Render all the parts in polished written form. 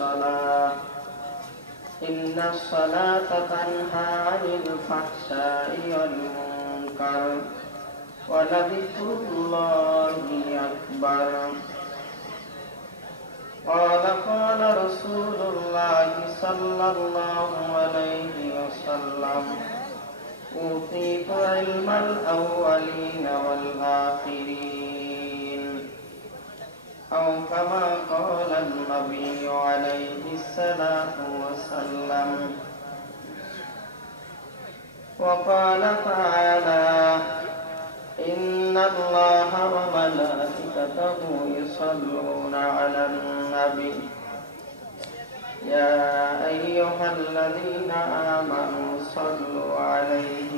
الصلاة إن الصلاة تنهى عن الفحشاء والمنكر ولذكر الله أكبر قال رسول الله صلى الله عليه وسلم أوتيت علم الأولين والآخرين أو كما قال النبي عليه الصلاة والسلام وقال تعالى إن الله وملائكته يصلون على النبي يا أيها الذين آمنوا صلوا عليه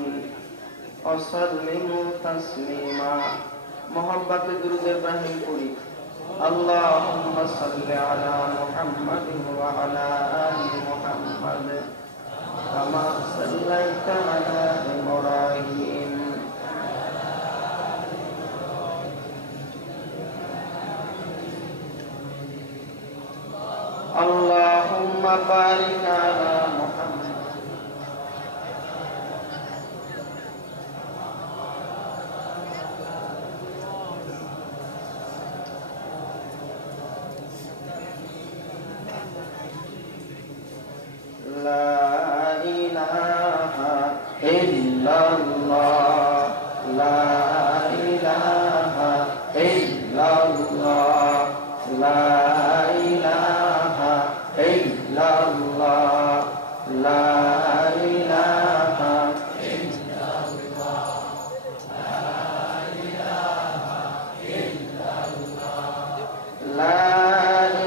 وسلموا تسليما محبت درود إبراهيم قولي اللهم صل على محمد وعلى آل محمد كما صليت على إبراهيم اللهم بارك على محمد لا إله إلا الله لا إله إلا الله لا إله إلا الله لا إله إلا الله لا إله إلا الله لا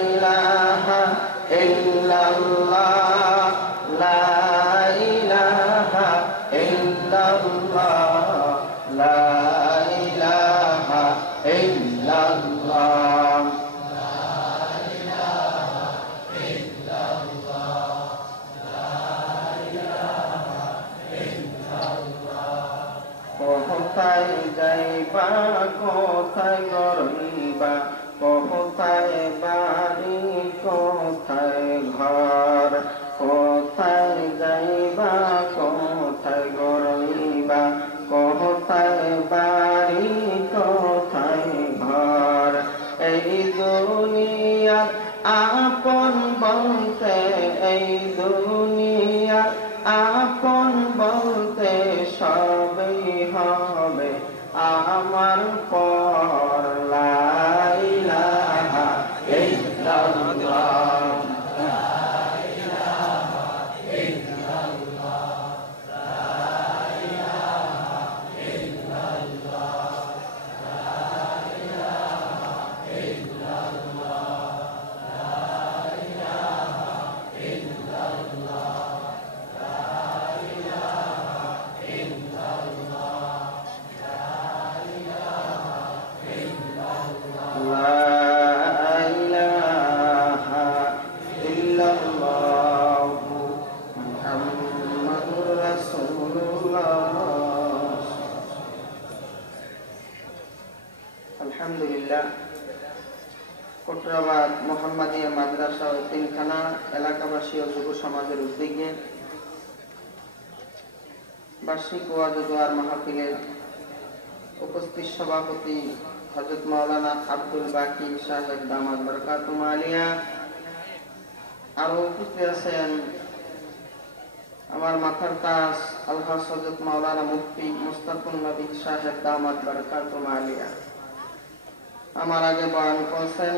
إله إلا الله لا إله إلا الله لا إله إلا الله কোথায় যাইবা কোথায় গড়িবা কোথায় বাড়ি কোথায় ঘর কোথায় যাইবা কোথায় গড়িবা কোথায় বাড়ি কোথায় ঘর এই দুনিয়ার আপন বলতে এই দুনিয়ার আপন বলতে সবই হবে আমার পর লা ইলাহা ইল্লাল্লাহ লা ইলাহা ইল্লাল্লাহ লা ইলাহা ইল্লাল্লাহ লা ইলাহা ইল্লাল্লাহ লা ইলাহা ইল্লাল্লাহ আলহামদুলিল্লাহ কোটরাবাদ মোহাম্মদিয়া মাদ্রাসা ও তিনখানা এলাকাবাসী ও যুব সমাজের উদ্যোগে বার্ষিক ওয়াজ ও দোয়ার মাহফিলের উপস্থিত সভাপতি হযরত মাওলানা আব্দুল বাকি সাহেব দামাত বরকাতুহু আলিয়া আরো উপস্থিত আছেন আমার মাথার তাজ আলহাজ হযরত মাওলানা মুফতি মুস্তাকুন নবী সাহেব দামাত বরকাতুহু আলিয়া আমার আগে বয়ান করছেন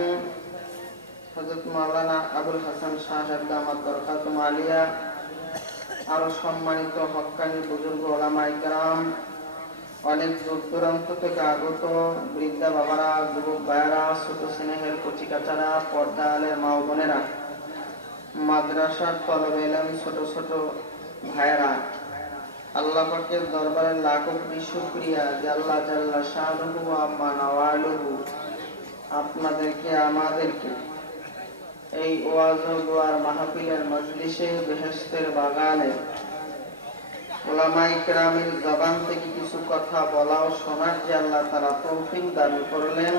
হযরত মাওলানা আবুল হাসান সাহেব দামাত বরকাতুহু আলিয়া আরো সম্মানিত হক্কানি বুজুর্গ ওলামায়ে কেরাম অনেক দূর দূরান্ত থেকে আগত বৃদ্ধা বাবারা যুবক ভাইয়েরা ছোট স্নেহের কচিকাচারা পর্দা আলের মা ও বোনেরা মাদ্রাসার তলবে ইলম ছোট ছোট ভাইয়েরা আল্লাহ পাকের দরবারে লাখো কোটি শুকরিয়া যে আল্লাহ জাল্লা শানুহু ওয়া আম্মা নাওয়ালুহু আপনাদেরকে আমাদেরকে এই ওয়াজ ও দোয়ার মাহফিলের মজলিসে বেহেশতের বাগানে উলামায়ে কেরামের জবান থেকে কিছু কথা বলা ও শোনার যে আল্লাহ তাআলা তৌফিক দান করলেন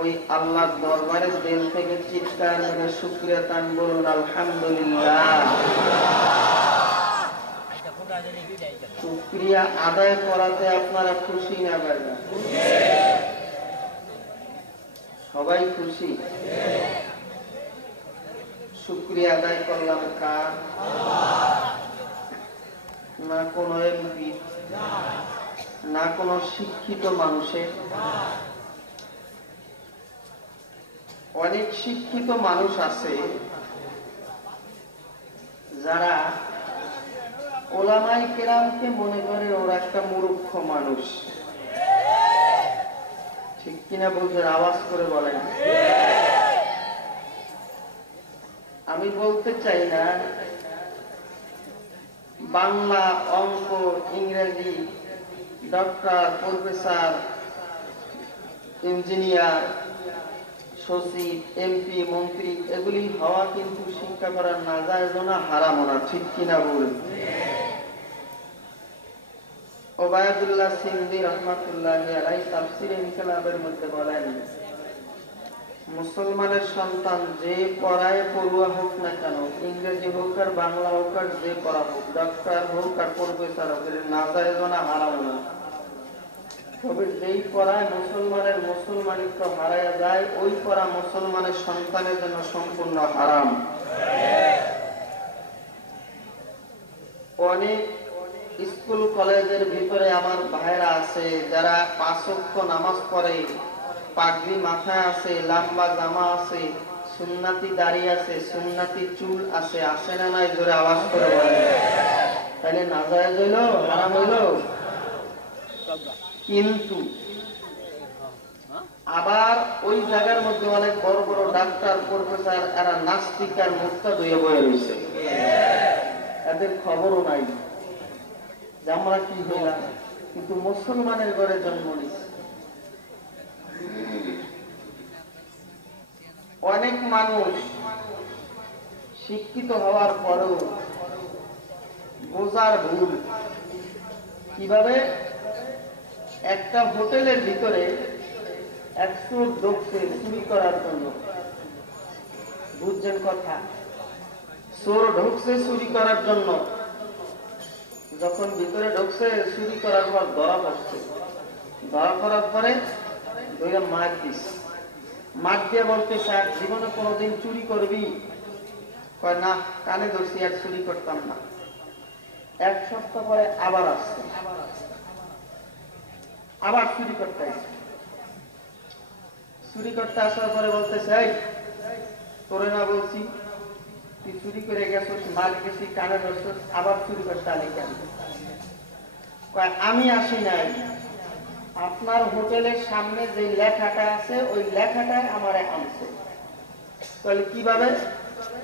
ওই আল্লাহর দরবারে দিল থেকে চিৎকার মেরে শুকরিয়া তান বলুন আলহামদুলিল্লাহ। শুকরিয়া আদায় করাতে আপনারা খুশি না ভাইরা? সবাই খুশি। শুকরিয়া আদায় করলাম কার? না কোন এমপি, না কোন শিক্ষিত মানুষের। অনেক শিক্ষিত মানুষ আছে যারা ওলামায়ে কেরামকে মনে করে ওরা একটা মূর্খ মানুষ। ঠিক কিনা বলছেন? আওয়াজ করে বলেন। আমি বলতে চাই না বাংলা, অঙ্ক, ইংরেজি, ডক্টর, প্রফেসর, ইঞ্জিনিয়ার, সচিব, এমপি, মন্ত্রী এগুলি হওয়া কিন্তু শিক্ষা করার না যায় না, হারাম না। ঠিক কিনা বল? ওবায়দুল্লাহ সিন্ধি রহমাতুল্লাহি আলাইহি তাফসীরে ইনকিলাবের মধ্যে বলেন, মুসলমানের সন্তান যে পড়ায় পড়ুয়া হোক না কেন, ইংরেজি হোক আর বাংলা হোক আর যে পড়া হোক, ডক্টর হোক আর প্রফেসর হোক, না যায় না, হারাম না। তবে যেই পড়ায় মুসলমানের মুসলমানিত্ব হারায়া যায়, ওই পড়া মুসলমানের সন্তানের জন্য সম্পূর্ণ হারাম। অনেক স্কুল কলেজের ভিতরে আমার ভাইরা আছে যারা 5 ওয়াক্ত নামাজ পড়ে, পাগড়ি মাথায় আছে, লম্বা জামা আছে, সুন্নতি দাড়ি আছে, সুন্নতি চুল আছে, আছে না নাই? জোরে আওয়াজ করে বলেন। তাহলে নাজায়েজ হইল, হারাম হইল? কিন্তু আবার ওই জায়গার মধ্যে অনেক বড় বড় ডাক্তার, প্রফেসর, এরা নাস্তিক আর মুক্তা ধুয়ে বয়ে রয়েছে। এদের খবরও নাই যে আমরা কি হইলাম, কিন্তু মুসলমানের ঘরে জন্ম নিচ্ছে। অনেক মানুষ শিক্ষিত হওয়ার পরেও বোঝার ভুল। কিভাবে? একটা হোটেলের ভিতরে 100 ঢুকছে চুরি করার জন্য। বুঝছেন কথা? চোর ঢুকছে চুরি করার জন্য। যখন ভিতরে ঢুকছে চুরি করার পর ধরা পড়ছে। ধরা পড়ার পরে দুইটা মার দিচ্ছে। মার দিয়ে বলতেছে, আর জীবনে কোনোদিন চুরি করবি? কয় না, কানে ধরছি, আর চুরি করতাম না। 1 সপ্তাহ পরে আবার আসছে, আবার চুরি করতে আসছে। চুরি করতে আসার পরে বলতেছে, এই তোরে না বলছি তুই চুরি করে গেছিস, মার গেছি, কানে ধরছিস, আবার চুরি করতে আলি কেন? কয় আমি আসি নাই, আপনার হোটেলের সামনে যে লেখাটা আছে ওই লেখাটাই আমারে আনছে। তাহলে কিভাবে?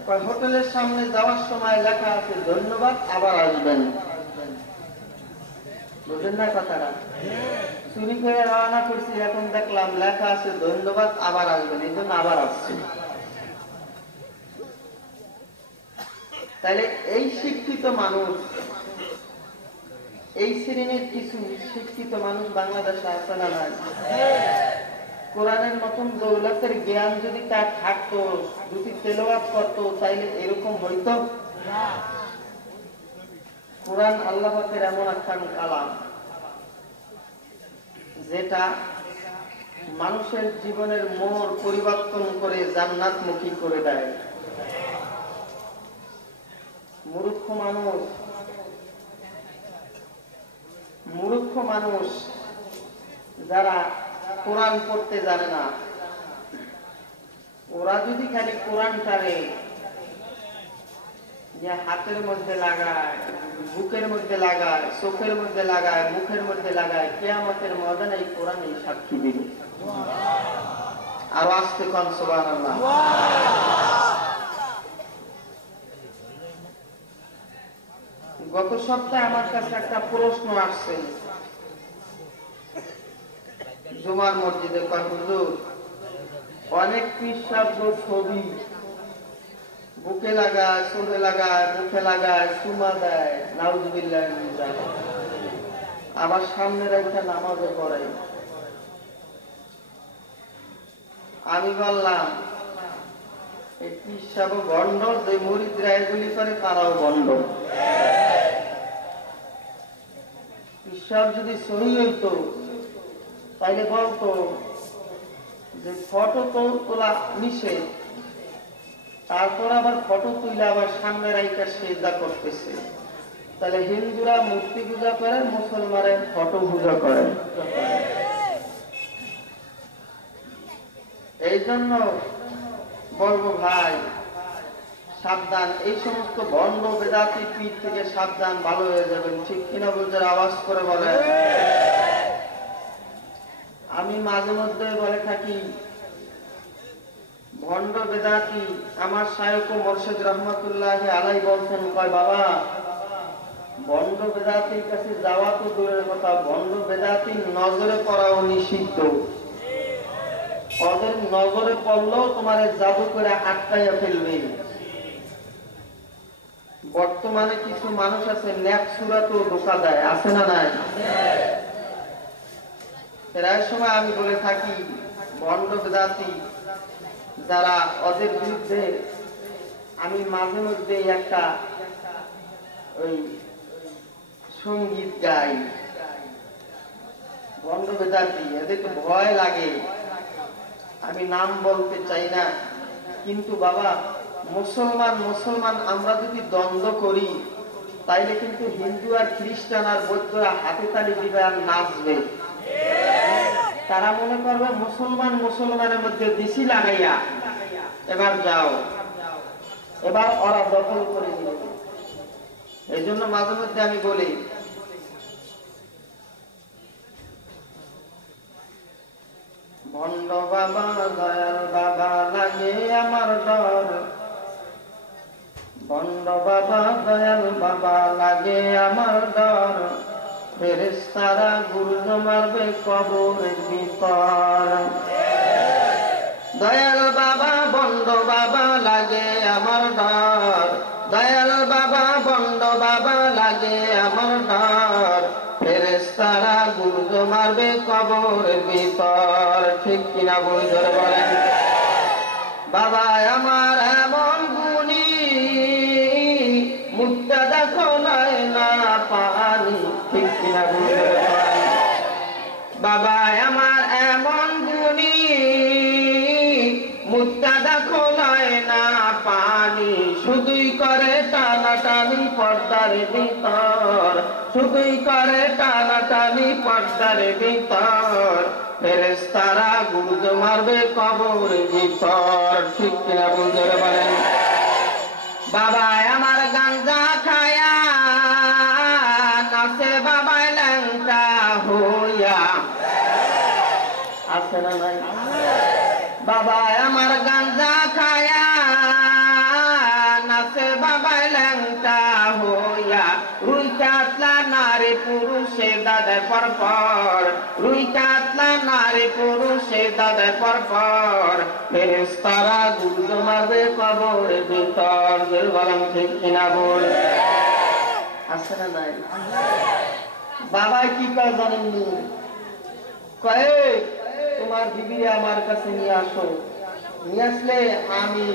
কয় হোটেলের সামনে যাওয়ার সময় লেখা আছে ধন্যবাদ, আবার আসবেন। বুঝেন না কথাটা? চুরি করে রওনা করছি, এখন দেখলাম লেখা আছে ধন্যবাদ, আবার আসবেন, এই জন্য আবার আসছি। তাহলে এই শিক্ষিত মানুষ, এই শ্রেণীর কিছু শিক্ষিত মানুষ বাংলাদেশে আছে না নাই? কোরআনের মতন দৌলতের জ্ঞান যদি তার থাকতো, যদি তেলাওয়াত করতো, তাইলে এরকম হইতো? কোরআন আল্লাহ পাকের এমন একটা কালাম যেটা মানুষের জীবনের মোড় পরিবর্তন করে জান্নাতমুখী করে দেয়। মূর্খ মানুষ যারা কোরআন পড়তে জানে না, ওরা যদি খালি কোরআনটারে যে হাতের মধ্যে লাগায়, বুকের মধ্যে লাগায়, চোখের মধ্যে লাগায়, মুখের মধ্যে লাগায়, কিয়ামতের ময়দানে এই কোরআন এই সাক্ষী দিবে। আর আস্তে কোন সুবহানাল্লাহ। গত সপ্তাহে আমার কাছে একটা প্রশ্ন আসছে জুমার মসজিদে। কয় হুজুর, অনেক পীরসাহেব ছবি বুকে লাগায়, চোখে লাগায়, মুখে লাগায়, চুমা দেয়, নাউজুবিল্লাহ, আবার সামনে রেখে নামাজও পড়ে। আমি বললাম এই পীর সাহেব ভণ্ড, যে মুরিদরা এগুলি করে তারাও ভণ্ড। পীর সাহেব যদি সহি হইতো তাইলে বলতো যে ফটো তো তোলা নিষেধ, তারপর আবার ফটো তুলে আবার সামনে রাইকা সেজদা করতেছে, তাহলে হিন্দুরা মূর্তি পূজা করে, মুসলমানের ফটো পূজা করে। এই জন্য বলবো ভাই সাবধান, এই সমস্ত ভণ্ড বেদাতি পীর থেকে সাবধান, ভালো হয়ে যাবেন। ঠিক কিনা বলছেন? আওয়াজ করে বলেন। আমি মাঝে মধ্যে বলে থাকি ভণ্ড বেদাতি, আমার শায়খ ও মুর্শিদ রহমাতুল্লাহ আলাই বলছেন, কয় বাবা ভণ্ড বেদাতির কাছে যাওয়া তো দূরের কথা, ভণ্ড বেদাতির নজরে পড়াও নিষিদ্ধ। ওদের নজরে পড়লেও তোমার জাদু করে আটকাইয়া ফেলবে। বর্তমানে কিছু মানুষ আছে ন্যাক সুরাতেও ধোঁকা দেয়, আছে না নাই? প্রায় সময় আমি বলে থাকি ভণ্ড বেদাতি যারা, ওদের বিরুদ্ধে আমি মাঝে মধ্যে একটা ওই সঙ্গীত গাই। ভণ্ড বেদাতি, এদেরকে ভয় লাগে, আমি নাম বলতে চাই না, কিন্তু বাবা মুসলমান মুসলমান আমরা যদি দ্বন্দ্ব করি তাইলে কিন্তু হিন্দু আর খ্রিস্টান আর বৌদ্ধরা হাতে তালি দিবে আর নাচবে। তারা মনে করবে মুসলমান মুসলমানের মধ্যে দিশি লাগাইয়া এবার যাও, এবার ওরা দখল করে নিবে। এই জন্য মাঝে মধ্যে আমি বলি ভণ্ড বাবা দয়াল বাবা লাগে আমার ডর, ভণ্ড বাবা দয়াল বাবা লাগে আমার ডর, ফেরেশতারা গুরুজ মারবে কবরের ভিতর। দয়াল বাবা ভণ্ড বাবা লাগে আমার ডর, দয়াল বাবা ভণ্ড বাবা লাগে আমার ডর, ফেরেশতারা গুরুজ মারবে কবরের ভিতর। ঠিক কিনা বলতে বলেন? বাবা আমার এমন গুণী, মুক্তা দেখো নাই না পানি। ঠিক কিনা বলতে বলেন? বাবা আমার এমন গুণী, মুক্তা দেখো নাই না পানি, শুধুই করে টানাটানি পর্দার ভিতর, শুধুই করে টানাটানি পর্দার ভিতর, ফেরেশতারা গুরুজ মারবে কবরের ভিতর। ঠিক কিনা বলতে বলেন? বাবা আমার গাঞ্জা খায়া নাচে বাবা ল্যাংটা হইয়া, আছে না নাই? বাবা আমার গাঞ্জা খায়া নাচে বাবা ল্যাংটা হইয়া, রুই কাতলা নারী পুরুষে দাদা পরপর, রুই কাতলা নারী পুরুষে দাদা পরপর, ফেরেশতারা গুরুজ মারবে কবরের ভিতর। বলেন ঠিক কিনা বল? আছে না নাই? বাবা কি কয় জানেননি? কয়ে তোমার বিবিরে আমার কাছে নিয়ে আসো, নিয়ে আসলে আমি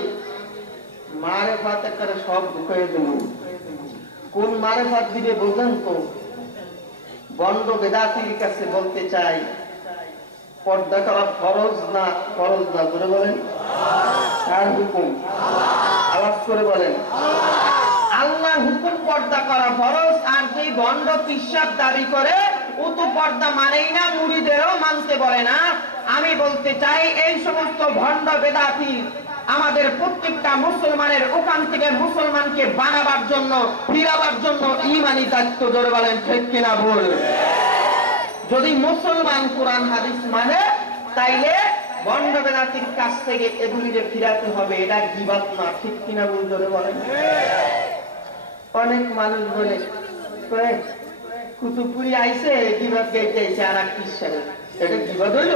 মারেফাত করে সব ঢুকিয়ে দেব। কোন মারেফাত দিবে বোঝেন তো? ভণ্ড বেদাতির কাছে বলতে চাই পর্দা করা ফরজ না, ফরজ না, করে বলেন কার হুকুম? আওয়াজ করে বলেন। আল্লাহর হুকুম পর্দা করা ফরজ। আর যে ভণ্ড পিশাব দাবি করে ও তো পর্দা মানেই না, মুরিদেরও মানতে বলে না। আমি বলতে চাই এই সমস্ত ভণ্ড বেদাতি আমাদের প্রত্যেকটা মুসলমানের ওখান থেকে মুসলমানকে বানাবার জন্য, ফিরাবার জন্য ঈমানি দায়িত্ব। ধরে বলেন ঠিক কিনা ভুল? যদি মুসলমান কোরআন হাদিস মানে তাইলে ভণ্ড বেদাতির কাছ থেকে এগুলিকে ফিরাতে হবে। এটা গীবত না। ঠিক কিনা ভুল? ধরে বলেন। অনেক মানুষ বলে কুতুবপুরি আইছে গীবত গাইতে আইছে আর এক পিসারে, এটা গীবত হইল?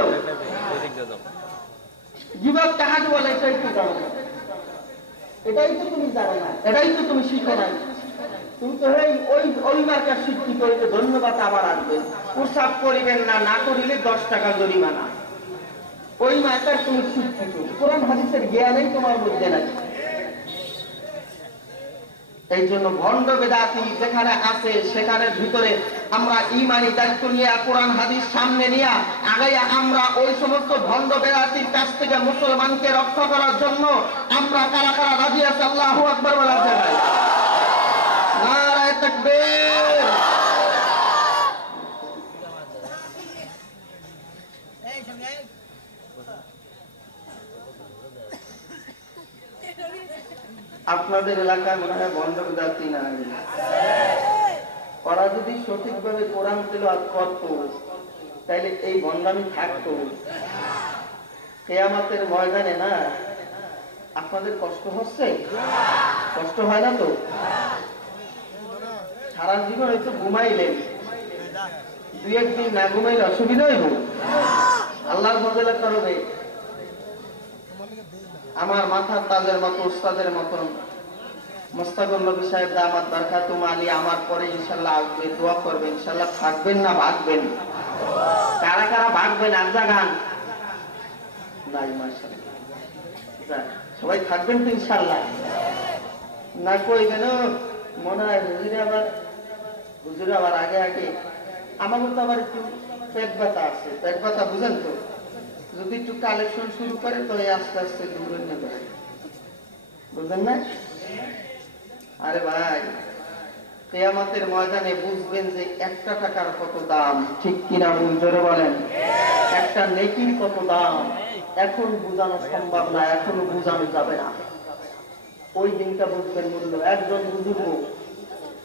গীবত কাহাকে বলে এটাই তো জানো না, এটাই তো তুমি জানো না, এটাই তো তুমি শিখো নাই। তুমি তো ওই মার্কার শিক্ষিত হইতে ধন্যবাদ আবার আসবেন। প্রসাব করিবেন না, না করিলে 10 টাকা জরিমানা। ওই মাথার তুমি শিক্ষিত, কোরআন হাদিসের জ্ঞানই তোমার মধ্যে নাই। এই জন্য ভণ্ড বেদাতি যেখানে আছে সেখানে ভিতরে আমরা ইমানি দায়িত্ব নিয়ে কোরআন হাদিস সামনে নিয়ে আগাইয়া আমরা ওই সমস্ত ভণ্ড বেদাতির কাছ থেকে মুসলমানকে রক্ষা করার জন্য আমরা কারা কারা রাজি আছে আল্লাহু আকবার বলা যায়। নারায়ে তাকবীর। আপনাদের এলাকায় মনে হয় ভণ্ড বেদাতি নাই, ওরা যদি সঠিকভাবে কোরআন তিলাওয়াত করত তাহলে এই ভণ্ডামি থাকতো। কিয়ামতের ময়দানে না আপনাদের কষ্ট হচ্ছে? কষ্ট হয় না তো? সারা জীবন হয়তো ঘুমাইলেন, দুই একদিন না ঘুমাইলে অসুবিধা হইব? আল্লাহর ফজলের কারণে আমার মাথার তাজের মতো উস্তাদের মতন মোস্তাকুর নবী সাহেব দামাত বারকাতুম আলী আমার পরে ইনশাআল্লাহ আসবে, দোয়া করবে। ইনশাআল্লাহ থাকবেন না ভাগবেন? কারা কারা ভাগবেন আর জাগান? নাই মাশাআল্লাহ, সবাই থাকবেন তো ইনশাআল্লাহ? না কইবেন মনে হয় হুজুরে আবার আগে আগে। আমার তো আবার একটু পেট ব্যথা আছে, পেট ব্যথা বুঝেন তো, যদি একটু কালেকশন শুরু করে তো আস্তে আস্তে দূরে নেবে, বুঝলেন না? আরে ভাই, কিয়ামতের ময়দানে বুঝবেন যে একটা টাকার কত দাম, ঠিক কিনা জোরে বলেন? একটা নেকির কত দাম এখন বোঝানো সম্ভব না, এখনো বোঝানো যাবে না। ওই দিনটা বুঝবেন মূল্য। একজন বুজুর্গ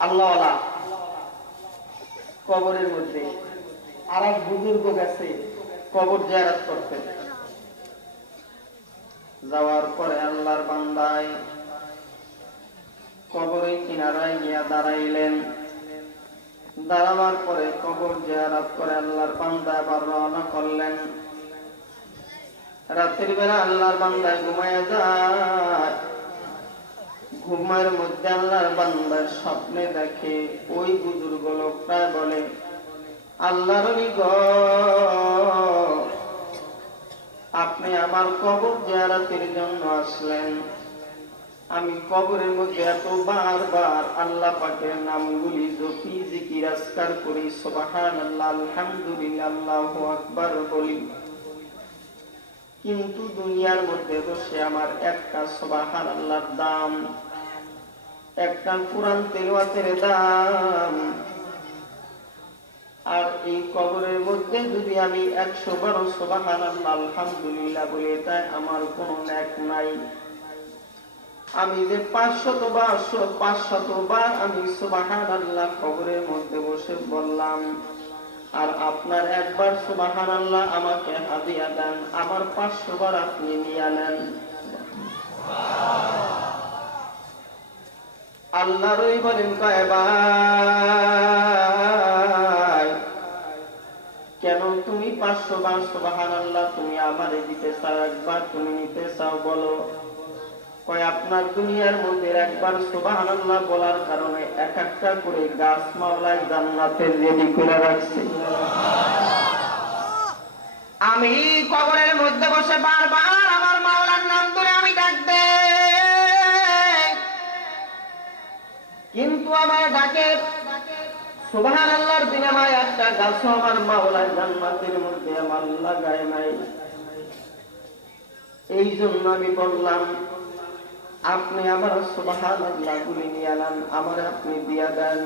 আল্লাহওয়ালা কবরের মধ্যে, আর এক বুজুর্গ গেছে কবর জিয়ারত করতে। যাওয়ার পরে আল্লাহর বান্দায় কবরের কিনারায় গিয়া দাঁড়াইলেন। দাঁড়াবার পরে কবর জিয়ারত করে আল্লাহর বান্দা আবার রওনা করলেন। রাতের বেলা আল্লাহর বান্দায় ঘুমায়া যায়। ঘুমের মধ্যে আল্লাহর বান্দার স্বপ্নে দেখে ওই বুজুর্গ লোকটা বলে, আল্লাহর ওলি গো, আপনি আমার কবর জিয়ারতের জন্য আসলেন। আমি কবরের মধ্যে এত বারবার আল্লাহ পাকের নামগুলি জপি জিকির আজকার করি, সুবহানাল্লাহ, আলহামদুলিল্লাহ, আল্লাহু আকবার বলি, কিন্তু দুনিয়ার মধ্যে বসে আমার একটা সুবহানাল্লাহর দাম, একটা কোরআন তেলাওয়াতের দাম। আর এই কবরের মধ্যে যদি আমি 100 বার সুবহানাল্লাহ আলহামদুলিল্লাহ বলি, তাই আমার কোনো নেক নাই। আমি যে 500 বার আমি সুবহানাল্লাহ কবরের মধ্যে বসে বললাম, আর আপনার একবার সুবহানাল্লাহ আমাকে হাদিয়া দেন, আমার 500 বার আপনি নিয়ে নেন। আল্লাহরই বলেন, কয় ভাই কেন তুমি 500 বার সুবহানাল্লাহ তুমি আমারে দিতে চাও, একবার তুমি নিতে চাও বলো? কয় আপনার দুনিয়ার মধ্যে একবার সুবহানাল্লাহ বলার কারণে এক একটা করে গাছ মাওলায় জান্নাতের রেডি করে রাখছে। আমি কবরের মধ্যে বসে বারবার আমার মাওলার নাম ধরে আমি ডাকতে, কিন্তু আমার ডাকে সুবহানাল্লাহর বিনিময়ে একটা গাছ আমার মাওলার জান্নাতের মধ্যে আমার লাগায় নাই। এই জন্য আমি বললাম, আপনি আমার সুবহানাল্লাহ গুলি নিয়ে আনেন, আমার আপনি দিয়া দেন।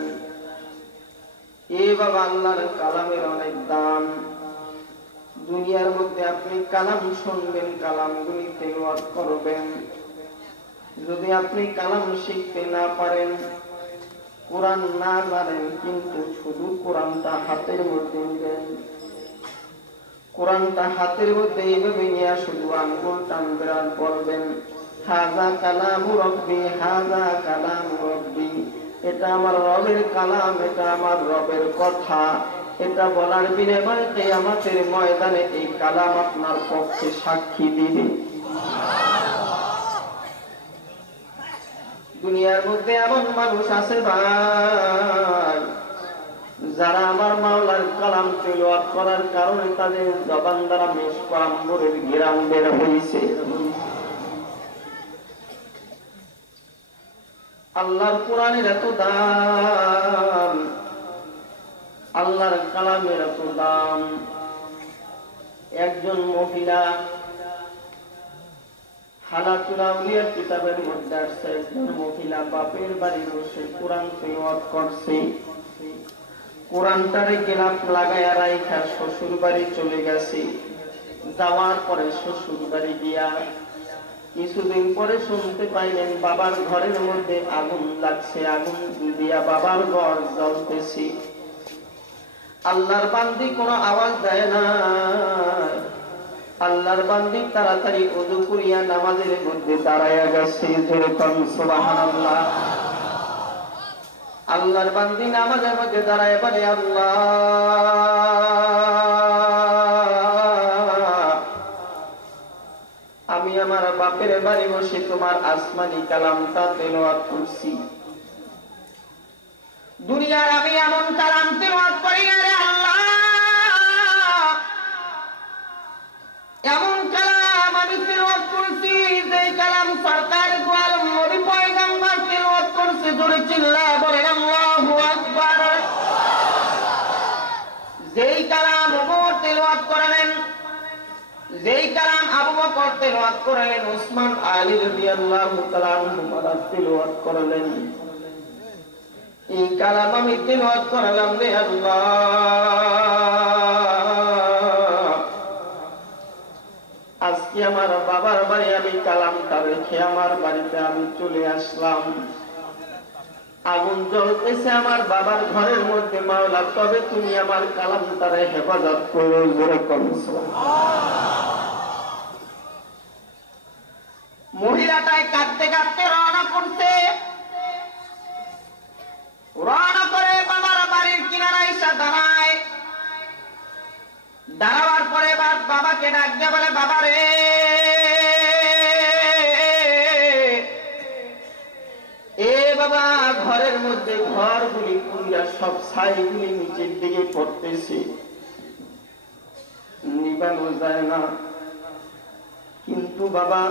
এ বাবা, আল্লাহর কালামের অনেক দাম। দুনিয়ার মধ্যে আপনি কালাম শুনবেন, কালামগুলি তেলাওয়াত করবেন। যদি আপনি কালাম শিখতে না পারেন, কোরআন না জানেন, কিন্তু শুধু কোরআনটা হাতের মধ্যে নিবেন, কোরআনটা হাতের মধ্যে এইভাবে নিয়ে শুধু আঙ্গুল টানবেন আর বলবেন, হাযা কালামু রাব্বি, হাযা কালামু রাব্বি, এটা আমার রবের কালাম, এটা আমার রবের কথা। এটা বলার বিনিময়ে কিয়ামতের ময়দানে এই কালাম আপনার পক্ষে সাক্ষী দিবে। দুনিয়ার মধ্যে এমন মানুষ আছে ভাই, যারা আমার মাওলার কালাম তিলাওয়াত করার কারণে তাদের জবান দ্বারা মিশক আম্বরের ঘ্রাণ বের হইছে। আল্লাহর কোরআনের এত দাম, আল্লাহর কালামের এত দাম। একজন মহিলা হালাতুল আউলিয়া কিতাবের মধ্যে আসছে, একজন মহিলা বাপের বাড়ি বসে কোরআন তিলাওয়াত করছে। কোরআনটারে গিলাফ লাগায়া রাইখা শ্বশুর বাড়ি চলে গেছে। যাওয়ার পরে শ্বশুর বাড়ি গিয়া কিছুদিন পরে শুনতে পাইলেন বাবার ঘরের মধ্যে আগুন লাগছে, আগুন দিয়া বাবার ঘর জ্বলতেছে। আল্লাহর বান্দি কোনো আওয়াজ দেয় না। আল্লাহর বান্দি তাড়াতাড়ি ওযু করিয়া নামাজের মধ্যে দাঁড়ায়া গেছে। যেরকম সুবহানাল্লাহ। আল্লাহর বান্দি নামাজের মধ্যে দাঁড়ায় বলে, আল্লাহ আমি আমার বাপের বাড়ি বসে তোমার আসমানি কালামটা তিলাওয়াত করছি। দুনিয়ার আমি এমন কালাম তিলাওয়াত করি না রে আল্লাহ, এমন কালাম আমি তিলাওয়াত করছি যে কালাম সরকার দু আলম নবী পয়গম্বর তিলাওয়াত করছে। জোরে চিল্লায়া বলেন আল্লাহু আকবার। যেই কালাম ওমর তিলাওয়াত করলেন, যেই কালাম আবু বকর তিলাওয়াত করলেন, উসমান আলী রাদিয়াল্লাহু তাআলা আনহুমারা তিলাওয়াত করলেন, এই কালাম আমি তিলাওয়াত করলাম রে আল্লাহ। আজকে আমার বাবার বাড়ি আমি কালামটা রেখে আমার বাড়িতে আমি চলে আসলাম। আগুন জ্বলতেছে আমার বাবার ঘরের মধ্যে, মাওলা তবে তুমি আমার কালামটারে হেফাজত করো। যেরকম মহিলাটাই কাঁদতে কাঁদতে রওনা করতে, রওনা করে বাবার বাড়ির কিনারায় এসে দাঁড়ায়। দাঁড়াবার পরে বাবাকে ডাক দিয়ে বলে, বাবা রে, এ বাবা, ঘরের মধ্যে ঘরগুলি পুরা সব ছাইগুলি নিচের দিকে পড়তেছে, নিবানো যায় না। কিন্তু বাবা,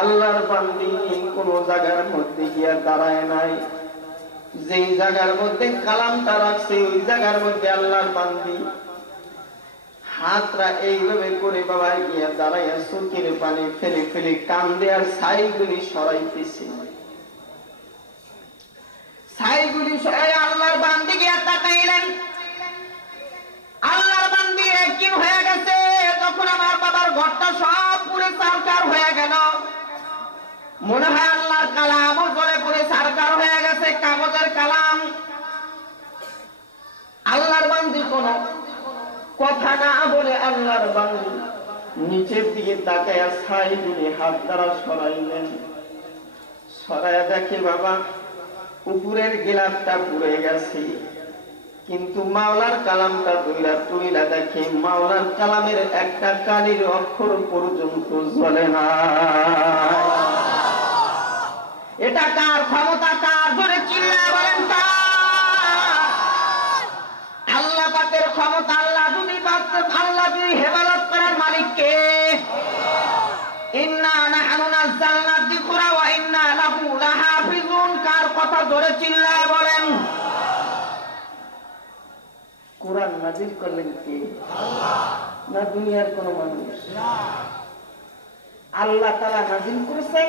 আল্লাহর বান্দি কোন জায়গার মধ্যে গিয়া দাঁড়ায় নাই। যেই জায়গার মধ্যে কালামটা রাখছে ওই জায়গার মধ্যে আল্লাহর বান্দি হাতরা এইভাবে করে বাবা গিয়া দাঁড়াইয়া চোখের পানি ফেলে ফেলে কান্দে আর ছাইগুলি সরাইতেছে। ছাইগুলি সরাই আল্লাহর বান্দি গিয়া তাকাইলেন। আল্লাহর বান্দি একদিন হয়ে গেছে তখন আমার বাবার ঘরটা সব পুরে সারকার হয়ে গেল। মনে হয় আল্লাহর কালাম জলে পুরে সারকার হয়ে গেছে, কাগজের কালাম। আল্লাহর বান্দি কোন কথা না বলে আল্লাহর বান্দি নিচের দিকে তাকায়া ছাইগুলি হাত দ্বারা সরাইলেন। সরাইয়া দেখে বাবা উপরের গিলাফটা পুড়ে গেছে, কিন্তু মাওলার কালামটা দুইরা তুইলা দেখে মাওলার কালামের একটা কালির অক্ষর পর্যন্ত জ্বলে না। এটা কার ক্ষমতা, কার? ধরে চিল্লায়া বলেন কার? আল্লাহ পাকের ক্ষমতা। আল্লাহ যদি হেফাজত করার মালিক কে? ইন্না নাহনু নাযালনা যিকরা ওয়া ইন্না লাহু লাহাফিজুন। কার কথা? ধরে চিল্লায়া বলেন। কোরআন নাযিল করলেন কে? আল্লাহ। না দুনিয়ার কোন মানুষ? আল্লাহ তাআলা নাযিল করেছেন।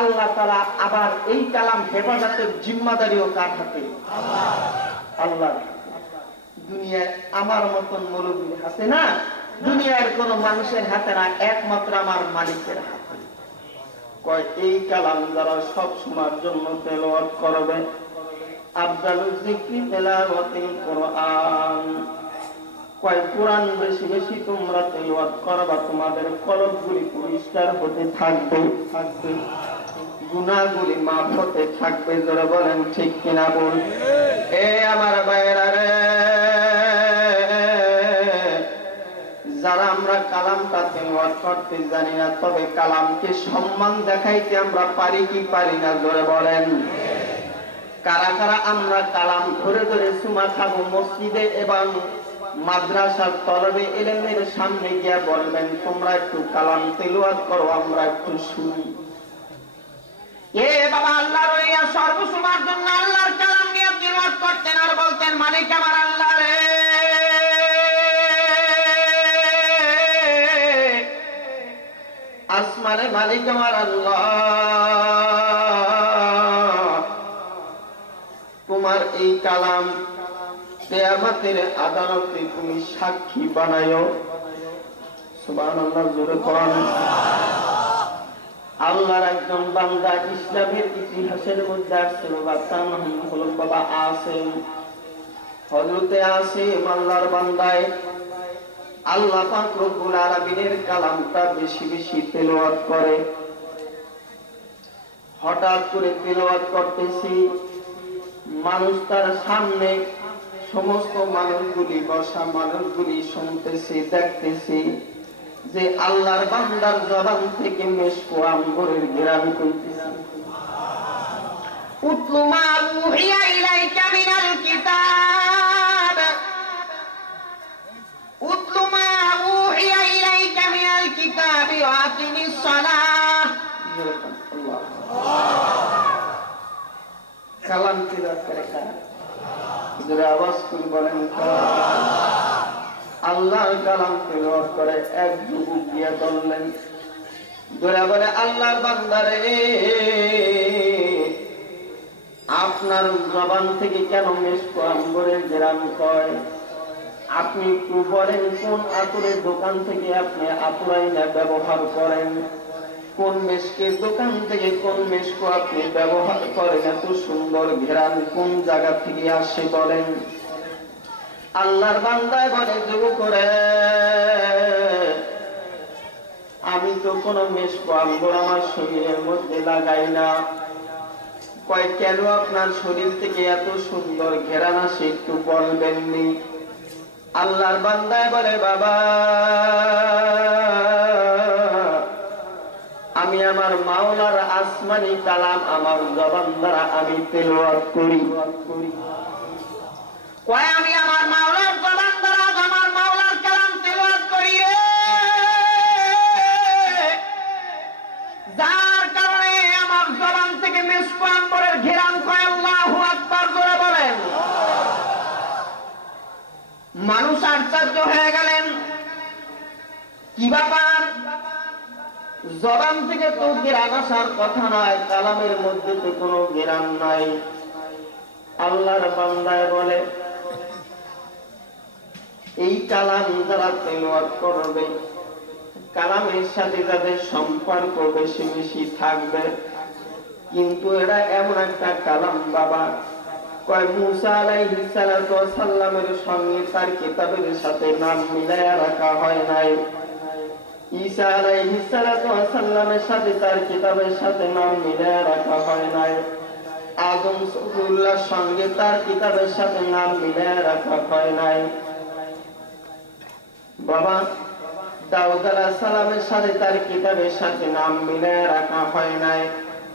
আল্লাহ তাআলা আবার এই কালাম হেফাজতের জিম্মাদারিও কার হাতে? আল্লাহ। আল্লাহ। দুনিয়ায় আমার মতন মৌলবীর হাতে না, দুনিয়ার কোন মানুষের হাতে না, একমাত্র আমার মালিকের হাতে। কয় এই কালাম যারা সব সময়ের জন্য তেলাওয়াত করবে, আফদালুজ যিকরি তেলাওয়াতুল কোরআন। কয় কোরআন বেশি বেশি তোমরা তেলাওয়াত করবা, তোমাদের কলবগুলি পরিষ্কার হতে থাকবে, গুনাহগুলি মাফ হতে থাকবে। যারা বলেন ঠিক কিনা বল? এ আমার ভাইরা রে, যারা আমরা কালামটা তেলাওয়াত করতে জানি না, তবে কালামকে সম্মান দেখাইতে আমরা পারি কি পারি না? জোরে বলেন। কারা কারা আমরা কালাম ধরে ধরে চুমা খাবো মসজিদে এবং মাদ্রাসার তলবে ইলমের সামনে গিয়ে বলবেন তোমরা একটু কালাম তেলাওয়াত করো আমরা একটু শুনি। এ বাবা আল্লাহর ওলিয়া সর্বসময়ের জন্য আল্লাহর কালাম নিয়ে তেলাওয়াত করতেন আর বলতেন মালিক আমার আল্লাহ রে, আসমানে মালিক আমার আল্লাহ, তোমার এই কালাম কিয়ামতের আদালতে তুমি সাক্ষী বানায়ো। সুবহানাল্লাহ, জোরে কোরআন। আল্লাহর একজন বান্দা ইসলামের ইতিহাসের মধ্যে আসছে বাবা, তার নাম হলো বাবা আসিম। হযরতে আসিম আল্লাহর বান্দায় আল্লাহ পাক রব্বুল আলামিনের কালামটা বেশি বেশি তেলাওয়াত করে। হঠাৎ করে তেলাওয়াত করতেছি, মানুষ তার সামনে, সমস্ত মানুষগুলি বসা মানুষগুলি শুনতেছি, দেখতেছি যে আল্লাহর বান্দার জবান থেকে মেশকো আম্বরের ঘেরান করতেছে। উতলু মা উহিয়া ইলাইকা মিনাল কিতাব, উতলু মা উহিয়া ইলাইকা মিনাল কিতাব ওয়া আকিমিস সালাহ। কালাম তিলাওয়াত করে কারা? যারা আওয়াজ করে বলেন আল্লাহর কালাম তিলাওয়াত করে। এক যুবক গিয়া বললেন, যারা বলে আল্লাহর বান্দারে আপনার জবান থেকে কেন মেশকো আম্বরের ঘ্রাণ কয়? আপনি একটু বলেন কোন আতরের দোকান থেকে আপনি আতর আইনা ব্যবহার করেন? কোন মেশকের দোকান থেকে কোন মেশকো আপনি ব্যবহার করেন? এত সুন্দর ঘ্রাণ কোন জায়গা থেকে আসে বলেন? আল্লাহর বান্দায় বলে, যুবক রে, আমি তো কোন মেশকো আম্বর আমার শরীরের মধ্যে লাগাই না। কয় কেন আপনার শরীর থেকে এত সুন্দর ঘ্রাণ আসে একটু বলবেননি? আল্লাহর বান্দায় বলে, বাবা আমি আমার মাওলার আসমানি কালাম আমার জবান দ্বারা আমি তেলাওয়াত করি। কয় আমি আমার মাওলার জবান দ্বারা আমার মাওলার কালাম তেলাওয়াত করি রে, যার কারণে আমার জবান থেকে মেশকো আম্বরের ঘ্রাণ কয়। আল্লাহু আকবার, জোরে বলেন। মানুষ আশ্চর্য হয়ে গেলেন, কি ব্যাপার? জবান থেকে তো ঘ্রাণ আসার কথা নয়, কালামের মধ্যে তো কোনো ঘ্রাণ নাই। আল্লাহর বান্দায় বলে, এই কালাম যারা তেলাওয়াত করবে, কালামের সাথে যাদের সম্পর্ক বেশি বেশি থাকবে, কিন্তু এরা এমন একটা কালাম বাবা, কয় মুসা আলাইহিস সালাতু ওয়াস সালামের সঙ্গে তার কিতাবের সাথে নাম মিলায়া রাখা হয় নাই। ঈসা আলাইহিস সালাতু ওয়াস সালামের সাথে তার কিতাবের সাথে নাম মিলায়া রাখা হয় নাই। আদম সফিউল্লাহর সঙ্গে তার কিতাবের সাথে নাম মিলায়া রাখা হয় নাই। বাবা দাউদ আলাইহিস সালামের সাথে তার কিতাবের সাথে নাম মিলায়া রাখা হয় নাই।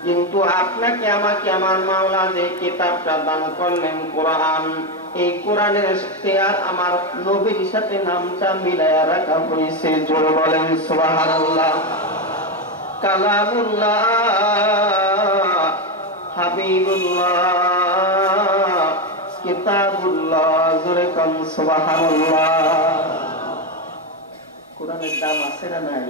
কিন্তু আপনাকে আমাকে আমার মাওলা যে কিতাবটা দান করলেন কোরআন, এই কোরআনের সাথে আর আমার নবীর সাথে নামটা মিলায়া রাখা হয়েছে। জোরে বলেন সুবহানাল্লাহ। কালামুল্লাহ, হাবিবুল্লাহ, কিতাবুল্লাহ, জোরে কোন সুবহানাল্লাহ। কোরআনের দাম আছে না নাই?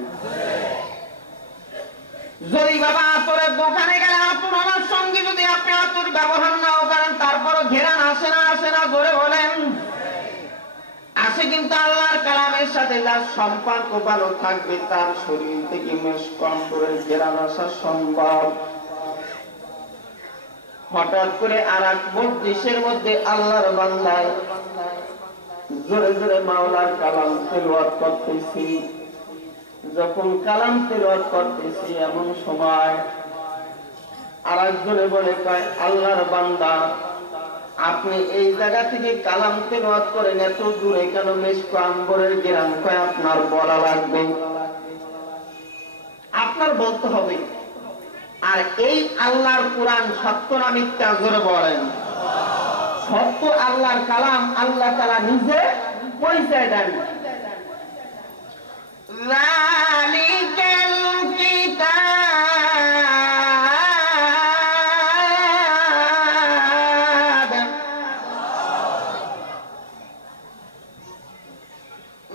যদি বাবা আতরের দোকানে গেলে আতর আমার সঙ্গে যদি আপনি আতর ব্যবহার নাও করেন, তারপরও ঘেরান আসে না? আসে না? জোরে বলেন। আসে, কিন্তু আল্লাহর কালামের সাথে যার সম্পর্ক ভালো থাকবে তার শরীর থেকে মেশকো আম্বরের ঘেরান আসা সম্ভব। হঠাৎ করে আর এক মজলিসের মধ্যে আল্লাহর বান্দায় জোরে জোরে মাওলার কালাম তেলাওয়াত করতেছি। যখন কালাম তেলাওয়াত করতেছি এমন সময় আরেকজনে বলে, কয় আল্লাহর বান্দা আপনি এই জায়গা থেকে কালাম তেলাওয়াত করেন, এত দূরে কেন মেশকো আম্বরের ঘ্রাণ? কয় আপনার বলা লাগবে, আপনার বলতে হবে। আর এই আল্লাহর কোরআন সত্য না মিথ্যা জোরে বলেন? সত্য আল্লাহর কালাম, আল্লাহ তাআলা নিজে পরিচয় দেন। যালিকাল কিতাব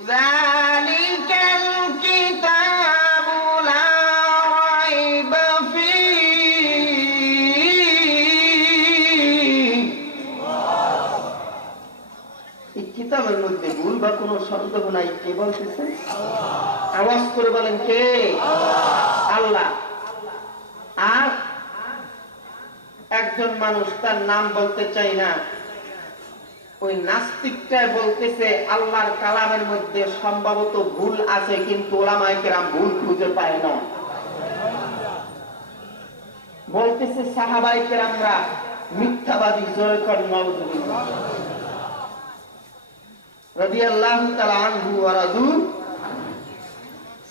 যালিকাল কিতাব লা রাইবা ফীহি। এই কিতাবের মধ্যে ভুল বা কোনো সন্দেহ নাই। কে বলতেছে? আওয়াজ করে বলেন কে? আল্লাহ। আর একজন মানুষ, তার নাম বলতে চাই না, ওই নাস্তিকটা বলতেছে আল্লাহর কালামের মধ্যে সম্ভবত ভুল আছে, কিন্তু ওলামায়ে কেরাম ভুল খুঁজে পায় না। বলতেছে সাহাবায়ে কেরামরা মিথ্যাবাদী। জোরে কর নাউযুবিল্লাহ। রাদিয়াল্লাহু তাআলা আনহু ওয়া রাদু।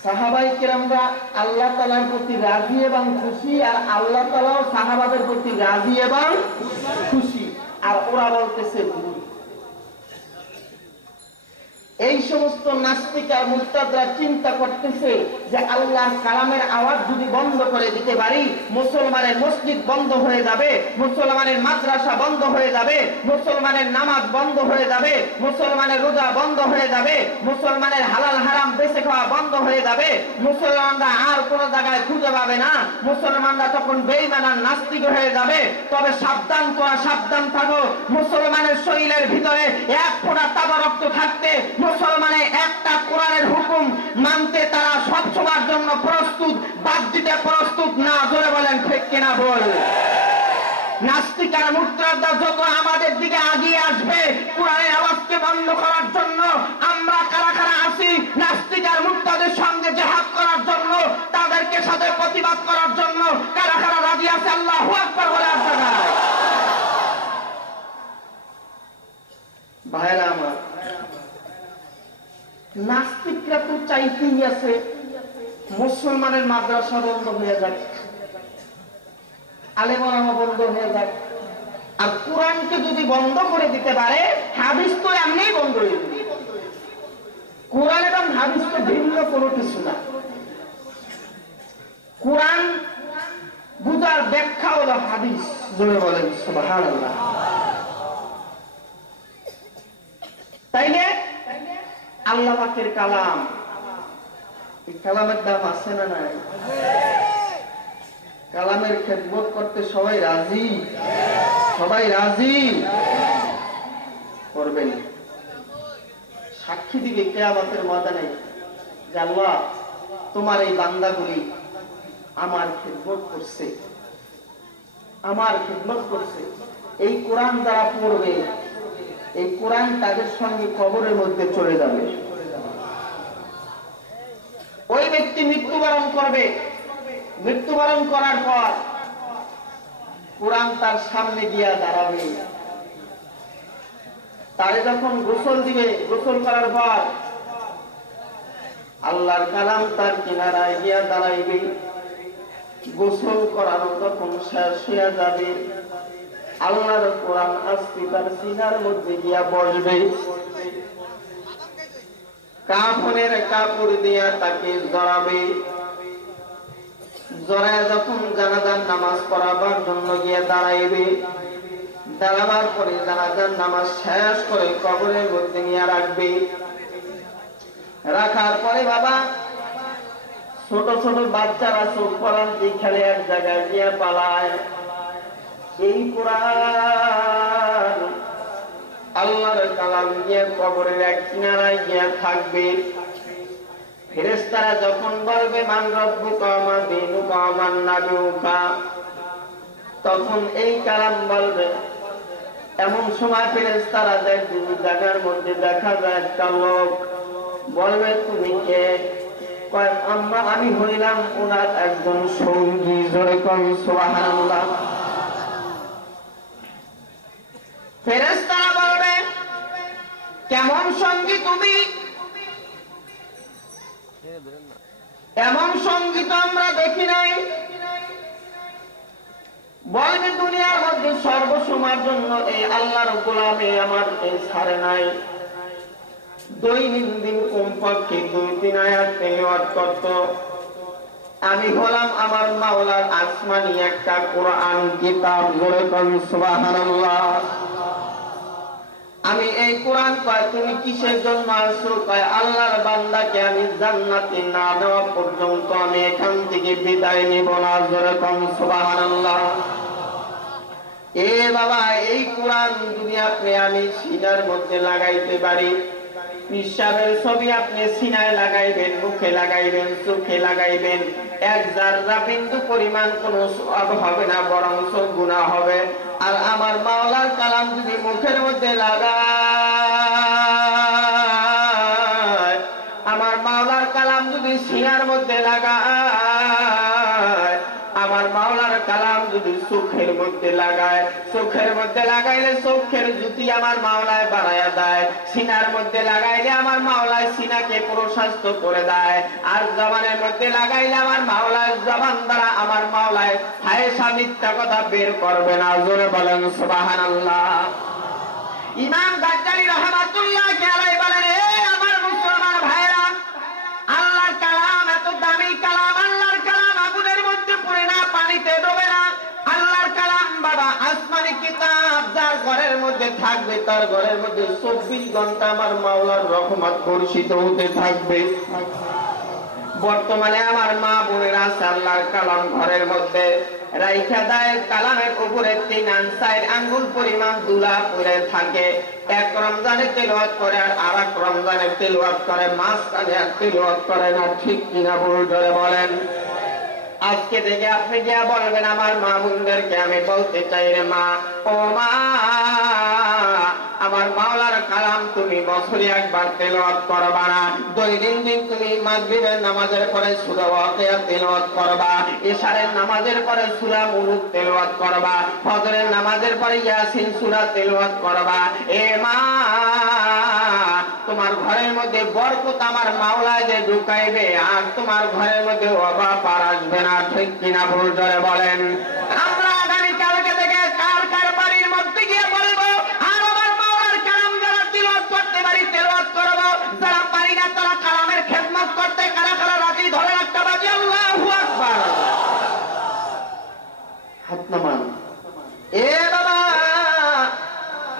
সাহাবায়ে কেরামরা আল্লাহ তাআলার প্রতি রাজি এবং খুশি, আর আল্লাহ তাআলাও সাহাবাদের প্রতি রাজি এবং খুশি। আর ওরা বলতেছে ভুল। এই সমস্ত নাস্তিক আর মুরতাদরা চিন্তা করতেছে যে আল্লাহর কালামের আওয়াজ যদি বন্ধ করে দিতে পারি, মুসলমানের মসজিদ বন্ধ হয়ে যাবে, মুসলমানের মাদ্রাসা বন্ধ হয়ে যাবে, মুসলমানের নামাজ বন্ধ হয়ে যাবে, মুসলমানের রোজা বন্ধ হয়ে যাবে, মুসলমানের হালাল হারাম বেঁচে খাওয়া বন্ধ হয়ে যাবে, মুসলমানরা আর কোনো জায়গায় খুঁজে পাবে না, মুসলমানরা তখন বেঈমান আর নাস্তিক হয়ে যাবে। তবে সাবধান, তোরা সাবধান থাকো, মুসলমানের শরীরের ভিতরে এক ফোঁটা তাজা রক্ত থাকতে মুসলমানের একটা কোরআনের হুকুম মানতে তারা সব সময়ের জন্য প্রস্তুত, বাদ দিতে প্রস্তুত না। জোরে বলেন ঠিক কিনা বল? নাস্তিক আর মুরতাদরা যত আমাদের দিকে আগিয়ে আসবে কোরআনের আওয়াজকে বন্ধ করার জন্য, আমরা কারা কারা আছি নাস্তিক আর মুরতাদের সঙ্গে জিহাদ করার জন্য, তাদেরকে সাথে প্রতিবাদ করার জন্য কারা কারা রাজি আছে? আল্লাহু আকবার বলে আপনারা। ভাইরা আমার, নাস্তিকরা তো চাইতেই আছে মুসলমানের মাদ্রাসা বন্ধ হয়ে যাক, আলেম ওলামা বন্ধ হয়ে যাক। আর কোরআনকে যদি বন্ধ করে দিতে পারে, হাদিস তো এমনিই বন্ধ হয়ে যাবে। কোরআন এবং হাদিস তো ভিন্ন কোনো কিছু না। কোরআন বুঝার ব্যাখ্যা হলো হাদিস। জোরে বলেন সুবহানাল্লাহ। তাইলে আল্লাহ পাকের কালাম, এই কালামের দাম আছে না নাই? কালামের খেদমত করতে সবাই রাজি? সবাই রাজি করবেন। সাক্ষী দিবে কিয়ামতের ময়দানে যে আল্লাহ তোমার এই বান্দাগুলি আমার খেদমত করছে, আমার খেদমত করছে। এই কোরআন যারা পড়বে, এই কোরআন তাদের সঙ্গে কবরের মধ্যে চলে যাবে। ওই ব্যক্তি মৃত্যুবরণ করবে। মৃত্যুবরণ করার পর কোরআন তার সামনে গিয়া দাঁড়াবে। তারে যখন গোসল দিবে, গোসল করার পর আল্লাহর কালাম তার কিনারায় গিয়া দাঁড়াইবে। গোসল করানো যখন শেষ হইয়া যাবে, আল্লাহর কোরআন আস্তে তার সিনার মধ্যে গিয়া বসবে। কাফনের কাপড় দিয়া তাকে জড়াবে। জড়ায় যখন জানাজার নামাজ পড়াবার জন্য গিয়ে দাঁড়াইবে, দাঁড়াবার পরে জানাজার নামাজ শেষ করে কবরের মধ্যে নিয়ে রাখবে। রাখার পরে বাবা, ছোট ছোট বাচ্চারা চোখ পড়ান্তি খেলে এক জায়গায় গিয়ে পালায়। এই কোরআন আল্লাহর কালাম গিয়ে কবরের এক কিনারায় গিয়ে থাকবে। ফেরেশতারা যখন বলবে মান রব্বুকা মা দীনুকা মান নাবিয়ুকা, তখন এই কালাম বলবে। এমন সময় ফেরেশতারা দেখবে জায়গার মধ্যে দেখা যায় একটা লোক। বলবে তুমি কে? কয় আম্মা আমি হইলাম ওনার একজন সঙ্গী। জোরে কোন সুবহানাল্লাহ। ফেরেশতারা বলবে কেমন সঙ্গী তুমি? এমন সঙ্গী তো আমরা দেখি নাই। বলবে দুনিয়ার মধ্যে সর্বসময়ের জন্য এই আল্লাহর গোলামে আমার এই ছাড়ে নাই। দৈনন্দিন কমপক্ষে 2-3 আয়াত তেলাওয়াত করত। আমি হলাম আমার মাওলার আসমানি একটা কোরআন কিতাব। জোরে বলুন সুবহানাল্লাহ। আমি এই কোরআন কয় তুমি কিসের জন্য আসছো? কয় আল্লাহর বান্দাকে আমি জান্নাতে না দেওয়া পর্যন্ত আমি এখান থেকে বিদায় নিব না। জোরে বলুন সুবহানাল্লাহ। এ বাবা, এই কোরআন যদি আমি সিনার মধ্যে লাগাইতে পারি, পিসাবের ছবি আপনি সিনায় লাগাইবেন, মুখে লাগাইবেন, চোখে লাগাইবেন, এক জাররা বিন্দু পরিমাণ কোনো সওয়াব হবে না, বরং গুনাহ হবে। আর আমার মাওলার কালাম যদি মুখের মধ্যে লাগায়, আমার মাওলার কালাম যদি সিনার মধ্যে লাগায়, আমার মাওলার কালাম যদি চোখের মধ্যে লাগায়, চোখের মধ্যে লাগাইলে চোখের জ্যোতি আমার মাওলায় বাড়ায়া দেয়, সিনার মধ্যে লাগাইলে আমার মাওলায় সিনাকে প্রশস্ত করে দেয়, আর জবানের মধ্যে লাগাইলে আমার মাওলায় জবান দ্বারা আমার মাওলায় হায়েশা মিথ্যা কথা বের করবে না। জোরে বলেন সুবহানাল্লাহ। ইমাম গাজ্জালী রাহমাতুল্লাহি আলাইহি বলেন, এ আমার মুসলমান ভাইরা, আল্লাহর কালাম এত দামি কালাম, আল্লাহর কালাম আগুনের মধ্যে পড়ে না, পানিতে ডোবে না। আল্লাহর কালাম বাবা আসমানি কিতাব, যার ঘরের মধ্যে থাকবে তার ঘরের মধ্যে 24 ঘন্টা আমার মাওলার রহমত বর্ষিত হতে থাকবে। বর্তমানে আমার মা বোনেরা আছে আল্লাহর কালাম ঘরের মধ্যে রাইখা দেয়, কালামের উপরে 3-4 আঙ্গুল পরিমাণ দুলা পড়ে থাকে। এক রমজানে তেলাওয়াত করে আর আরেক রমজানে তেলাওয়াত করে, মাঝখানে আর তেলাওয়াত করে না। ঠিক কিনা ভুল ধরে বলেন? আজকে থেকে আপনি যা বলবেন আমার মা বোনদেরকে আমি বলতে চাই, রে মা, ও মা, আমার মাওলার কালাম তুমি বছরে একবার তেলাওয়াত করবা না। দৈনন্দিন তুমি মাগরিবের নামাজের পরে সূরা ওয়াকিয়া তেলাওয়াত করবা, ইশারের নামাজের পরে সূরা মুলুক তেলাওয়াত করবা, ফজরের নামাজের পরে ইয়াসিন সূরা তেলাওয়াত করবা। এ মা, তোমার ঘরের মধ্যে বরকত আমার মাওলা যে ঢুকাইবে, আর তোমার ঘরের মধ্যে অভাব আর আসবে না। ঠিক কিনা ভুল ধরে বলেন? আমরা আগামী কালকে থেকে কার কার বাড়ির মধ্যে গিয়ে বলবো, আর আমার মাওলার কালাম যারা তিলাওয়াত করতে পারি তেলাওয়াত করব, যারা পারি না তারা কালামের খেদমত করতে কারা কারা রাজি? ধরে একটা বাজি আল্লাহু আকবার। হাত নামান। এ বাবা,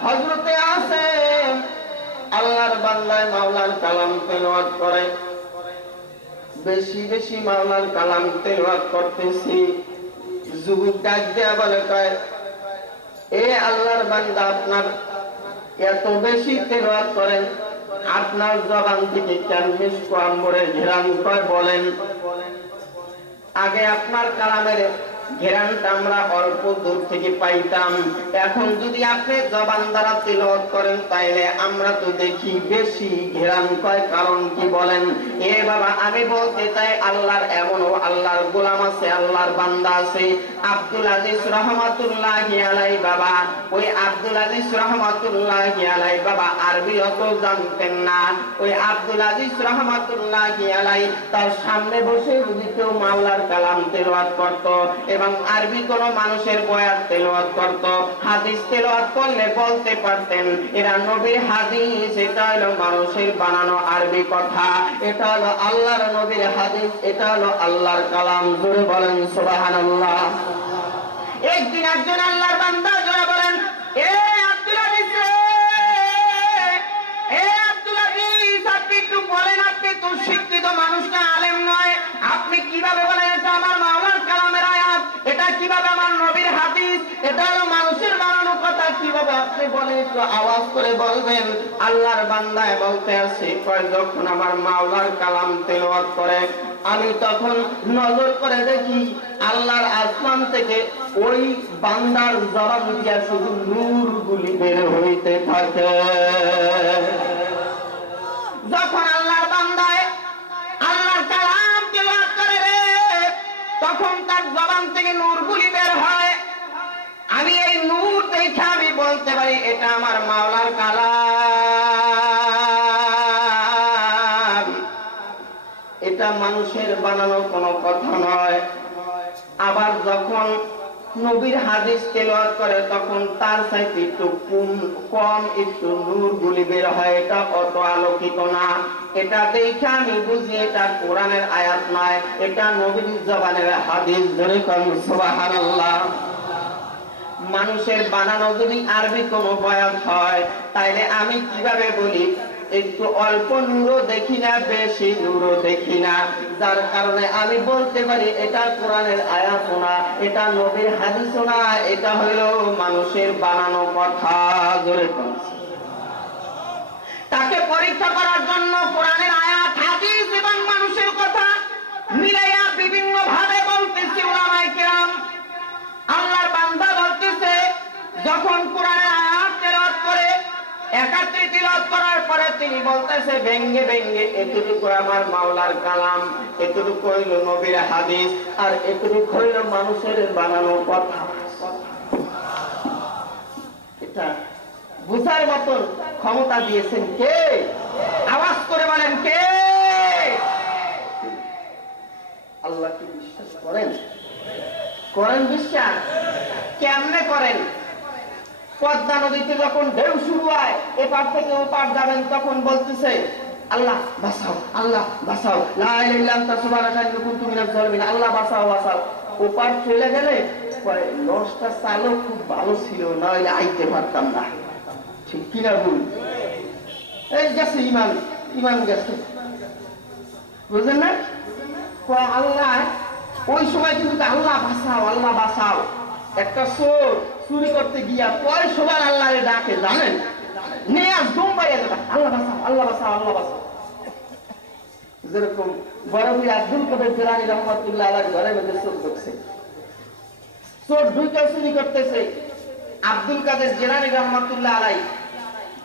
হযরতে আসেন আল্লাহর বান্দায় মাওলার কালাম তেলাওয়াত করে, বেশি বেশি মাওলার কালাম তেলাওয়াত করতেছি। যুবক ডাক দিয়া বলে, কয় এ আল্লাহর বান্দা, আপনার এত বেশি তেলাওয়াত করেন, আপনার জবান থেকে কেন মিষ্ক আম্বরের ঘেরান কয় বলেন? আগে আপনার কালামের ঘেরানটা আমরা অল্প দূর থেকে পাইতাম, এখন যদি আপনি জবান দ্বারা তেলাওয়াত করেন তাইলে আমরা তো দেখি বেশি ঘেরান কয়। কারণ কি বলেন? এ বাবা, আমি বলতে চাই আল্লাহর এমনও আল্লাহর গোলাম আছে, আল্লাহর বান্দা আছে। আব্দুল আজিজ রহমাতুল্লাহি আলাইহি বাবা, ওই আব্দুল আজিজ রহমাতুল্লাহি আলাইহি বাবা আরবি অত জানতেন না। ওই আব্দুল আজিজ রহমাতুল্লাহি আলাইহি তার সামনে বসে যদি কেউ মাওলার কালাম তেলাওয়াত করত এবং আরবি কোন মানুষের বয়াত তেলাওয়াত করত, হাদিস তেলাওয়াত করলে বলতে পারতেন এরা নবীর হাদিস, এটা হলো মানুষের বানানো আরবি কথা, এটা হলো আল্লাহর নবীর হাদিস, এটা হলো আল্লাহর কালাম। জোরে বলেন সুবহানাল্লাহ। একদিন একজন আল্লাহর বান্দা জোরে বলেন, এ আব্দুল আজিজ রে, এ আব্দুল আজিজ, আপনি একটু বলেন, আপনি তো শিক্ষিত মানুষ না, আলেম নয়, আপনি কিভাবে বলেন এটা আমার মাওলার কালামের আয়াত, এটা কিভাবে আমার নবীর হাদিস, এটা হলো মানুষের বানানো কথা, কিভাবে আপনি বলেন? একটু আওয়াজ করে বলবেন। আল্লাহর বান্দায় বলতে আসে, কয় যখন আমার মাওলার কালাম তেলাওয়াত করে আমি তখন নজর করে দেখি আল্লাহর আসমান থেকে ওই বান্দার জবান দিয়া শুধু নূর গুলি বের হইতে থাকে। যখন আল্লাহর বান্দায় আল্লাহর কালাম তেলাওয়াত করে রে, তখন তার জবান থেকে নূর গুলি বের হয়। আমি এই নূর দেখে আমি বলতে পারি এটা আমার মাওলার কালাম, এটা মানুষের বানানো কোনো কথা নয়। আবার যখন নবীর হাদিস তেলাওয়াত করে তখন তার চাইতে একটু কম একটু নূর গুলি বের হয়, এটা অত আলোকিত না। এটা দেখে আমি বুঝি এটা কোরআনের আয়াত নয়, এটা নবীর জবানের হাদিস। ধরে কোন সুবহানাল্লাহ। মানুষের বানানো যদি আরবি কোনো বয়ান হয় তাইলে আমি কিভাবে বলি একটু অল্প নূরও দেখি না, বেশি নূরও দেখি না, যার কারণে আমি বলতে পারি এটা কোরআনের আয়াত না, এটা নবীর হাদিস না, এটা হলো মানুষের বানানো কথা। জোরে তাকে পরীক্ষা করার জন্য কোরআনের আয়াত, হাদিস এবং মানুষের কথা মিলাইয়া বিভিন্ন ভাবে বলতেছে উলামায়ে কেরাম। আল্লাহর বান্দা বলতেছে যখন কোরআনের আয়াত তেলাওয়াত করে একাত্রে তেলাওয়াত করার পরে তিনি বলতেছে ব্যঙ্গে ব্যঙ্গে এতটুকু আমার মাওলার কালাম, এতটুকু হইল নবীর হাদিস, আর এতটুকু হইল মানুষের বানানো কথা। এটা বুঝার মতন ক্ষমতা দিয়েছেন কে? আওয়াজ করে বলেন কে? আল্লাহ কি বিশ্বাস করেন? করেন বিশ্বাস? কেমনে করেন? পদ্মা নদীতে যখন ঢেউ শুরু হয় এপার থেকে ওপার যাবেন তখন বলতেছে আল্লাহ বাঁচাও, আল্লাহ বাঁচাও, লা ইলাহা ইল্লা আনতা সুবহানাকা ইন্নী কুনতু মিনাজ জালিমিন, আল্লাহ বাঁচাও বাঁচাও। ওপার চলে গেলে লঞ্চটা চালক খুব ভালো ছিল, না হলে আইতে পারতাম না। ঠিক কিনা ভুল? এই গেছে ইমান, ইমান গেছে, বুঝলেন না? আল্লাহ ওই সময় কিন্তু আল্লাহ বাঁচাও, আল্লাহ বাঁচাও। একটা চোর চুরি করতে গিয়া কয় সবার আল্লাহরে ডাকে জানেন? নিয়ে দম পাইয়া যাবে, আল্লাহ বাঁচাও, আল্লাহ বাঁচাও, আল্লাহ বাঁচাও। যেরকম বড়বীর আব্দুল কাদের জিলানী রহমাতুল্লাহ আলাইহির ঘরের মধ্যে চোর ঢুকছে, চোর ঢুকে চুরি করতেছে। আব্দুল কাদের জিলানী রহমাতুল্লাহ আলাইহি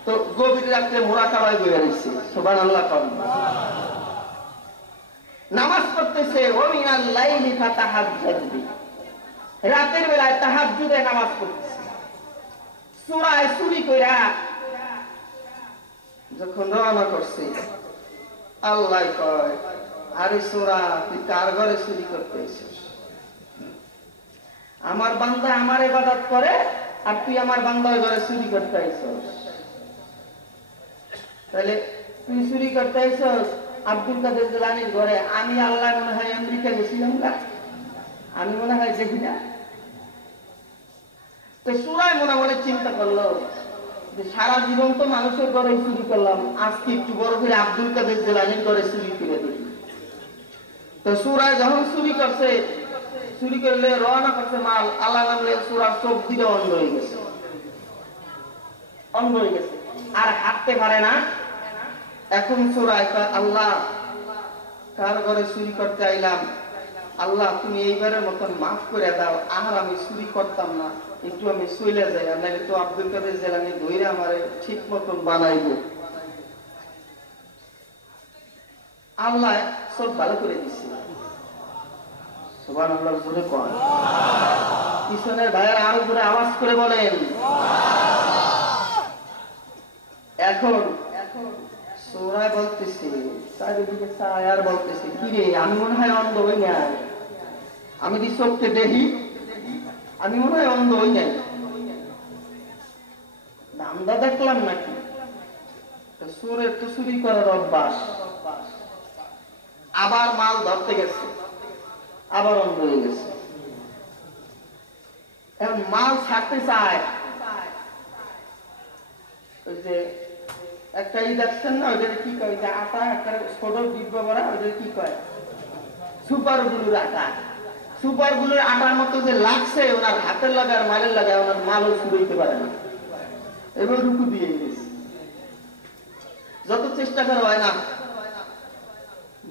তো গভীর রাত্রে মুরাকাবায় বসে রয়েছে, সুবহানাল্লাহ। নামাজ পড়তেছে, ওয়া মিনাল লাইলি ফাতাহাজ্জাদ বি, রাতের বেলায় তাহাজ্জুদে নামাজ পড়তেছে। সূরা চুরি কইরা যখন রওনা করছে আল্লাহ কয় আরে সূরা তুই কার ঘরে চুরি করতে এসেছিস? আমার বান্দা আমার ইবাদত করে আর তুই আমার বান্দার ঘরে চুরি করতে আইছস। তাহলে তুই চুরি করতে আইছস আব্দুল কাদের জিলানীর ঘরে, আমি আল্লাহ মনে হয় আমেরিকা গেছিলাম না, আমি মনে হয় দেখি না। তো সূরায় মনে মনে চিন্তা করলো যে সারা জীবন তো মানুষের ঘরে চুরি করলাম, আজকে একটু বড় করে আব্দুল কাদের জিলানীর ঘরে চুরি করে দেখি। তো সূরায় যখন চুরি করছে, চুরি করলে রওনা করছে মাল, আল্লাহ নামলে সূরার চোখ দিকে অন্ধ হয়ে গেছে, অন্ধ হয়ে গেছে, আর হাঁটতে পারে না। এখন সূরায় আল্লাহ কার ঘরে চুরি করতে আইলাম, আল্লাহ তুমি এইবারের মতন মাফ করে দাও, আর আমি চুরি করতাম না, একটু আমি চলে যাই, নাহলে তো আব্দুল কাদের জিলানী ধইরা আমারে ঠিক মতন বানাইবো। আল্লাহ সব ভালো করে দিচ্ছে, সুবহানাল্লাহ। জোরে কোন পিছনের ভাইয়ের আরো জোরে আওয়াজ করে বলেন। এখন সূরায় বলতেছি চারিদিকে চায় আর বলতেছি কি রে আমি মনে হয় অন্ধ হই নাই, আমি দি চোখকে দেখি, আমি মনে হয় অন্ধ হই নাই, ধান্দা দেখলাম নাকি? চোরের তো চুরি করার অভ্যাস, আবার মাল ধরতে গেছে, আবার অন্ধ হয়ে গেছে। এখন মাল ছাড়তে চায়, ওই যে একটা দেখছেন না, ওইটা কি কয়, যে আটা একটা ছোট ডিব্বা ভরা, ওইটা কি কয় সুপার গুলুর আটা। সুপার গুলুর আটার মতো যে লাগছে ওনার হাতের লাগে আর মালের লাগে, ওনার মালও শুরুইতে পারে না, এবার রুকু দিয়ে গেছে। যত চেষ্টা করা হয় না।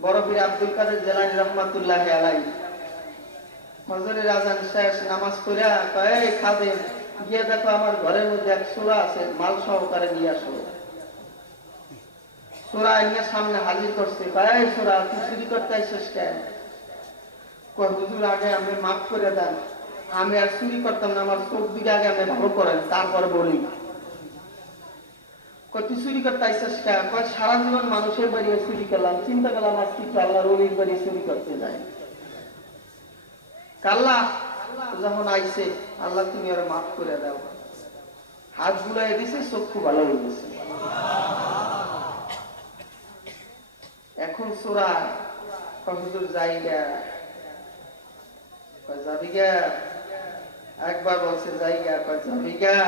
বড় পীর আব্দুল কাদের জিলানী রহমাতুল্লাহ আলাইহি ফজরের আযান শেষ, নামাজ পড়ে কয় এই খাদেম গিয়ে দেখো আমার ঘরের মধ্যে এক সূরা আছে, মাল সহকারে নিয়ে আসো। সূরা এনে সামনে হাজির করছে, কয় এই সূরা তুই চুরি করতে আইছিস কেন? কয় হুজুর আগে আমি মাফ করে দেন, আমি আর চুরি করতাম না, আমার চোখ দিকে আগে আমি ভালো করেন তারপর বলি। কয় তুই চুরি করতে আইছিস কেন? কয় সারা জীবন মানুষের বাড়ি চুরি করলাম, চিন্তা করলাম আজকে একটু আল্লাহর ওলির বাড়ি চুরি করতে যাই। আল্লাহ যখন আইছে, আল্লাহ তুমি ওর মাফ করে দাও, হাত বুলাই দিছে, চক্ষু ভালো হয়ে গেছে। এখন সূরা হুজুর জায়গা যাবিগা, একবার বলছে জায়গা যাবিগা,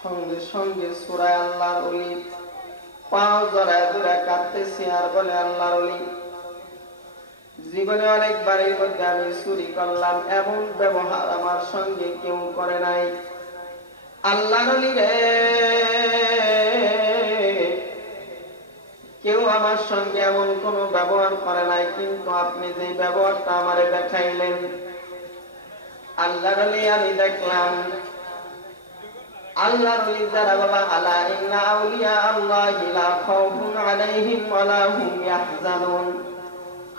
সঙ্গে সঙ্গে সূরা আল্লাহর ওলি পাও জড়ায় ধরে কাঁদতেছে আর বলে, আল্লাহর ওলি, জীবনে অনেকবার এর মধ্যে আমি চুরি করলাম, এমন ব্যবহার আমার সঙ্গে কেউ করে নাই। আল্লাহর ওলি রে, কেউ আমার সঙ্গে এমন কোন ব্যবহার করে নাই, কিন্তু আপনি যে ব্যবহারটা আমারে দেখাইলেন, আল্লাহর ওলি আমি দেখলাম। আল্লাহর ওলি যারা বাবা, আলা ইন্না আউলিয়া আল্লাহি লা খাউফুন আলাইহিম ওয়া লা হুম ইয়াহজানুন।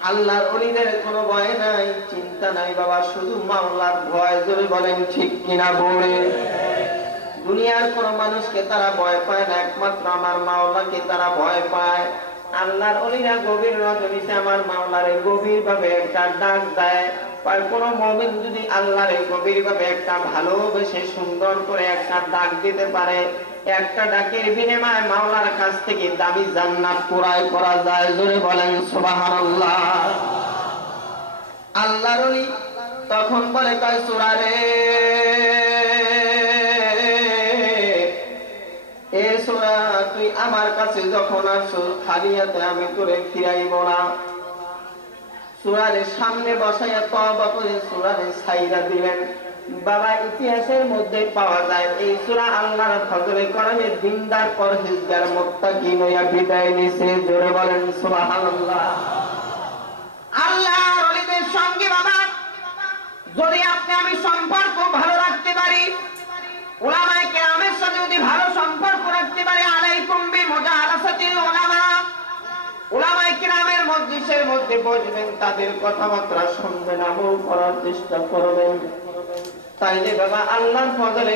আল্লাহর ওলিদের কোনো ভয় নাই, চিন্তা নাই বাবা, শুধু মাওলার ভয়। জোরে বলেন ঠিক কিনা বলে। দুনিয়ার কোন মানুষকে তারা ভয় পায় না, একমাত্র আমার মাওলাকে তারা ভয় পায়। আল্লাহর ওলিরা গভীর রজনীতে আমার মাওলারে গভীর ভাবে একটা ডাক দেয়। কোন মুমিন যদি আল্লাহরে গভীর ভাবে একটা ভালোবেসে সুন্দর করে একটা ডাক দিতে পারে, একটা ডাকের বিনিময়ে মাওলার কাছ থেকে দামি জান্নাত ক্রয় করা যায়। জোরে বলেন সুবহানাল্লাহ। আল্লাহর ওলি তখন বলে, কয় সূরা রে, এ সূরা তুই আমার কাছে যখন আসছো খালি হাতে আমি তোরে ফিরাইব না। সূরারে সামনে বসাইয়া তওবা করে সূরারে ছাইরা দিলেন। বাবা, ইতিহাসের মধ্যে পাওয়া যায় এই সূরা আল্লাহর ফজলে কোরআনে দিনদার পরহেজগার মুত্তাকিন হইয়া বিদায় নিছে। জোরে বলেন সুবহানাল্লাহ। আল্লাহর ওলিদের সঙ্গে বাবা যদি আপনি আমি সম্পর্ক ভালো রাখতে পারি, উলামায়ে কেরামের সাথে যদি ভালো সম্পর্ক রাখতে পারি, আলাইকুম বিমুজালাসাতিল উলামা, উলামায়ে কেরামের মজলিসের মধ্যে বসবেন, তাদের কথাবার্তা শুনবেন, আমল করার চেষ্টা করবেন, তাইলে বাবা আল্লাহর ফজলে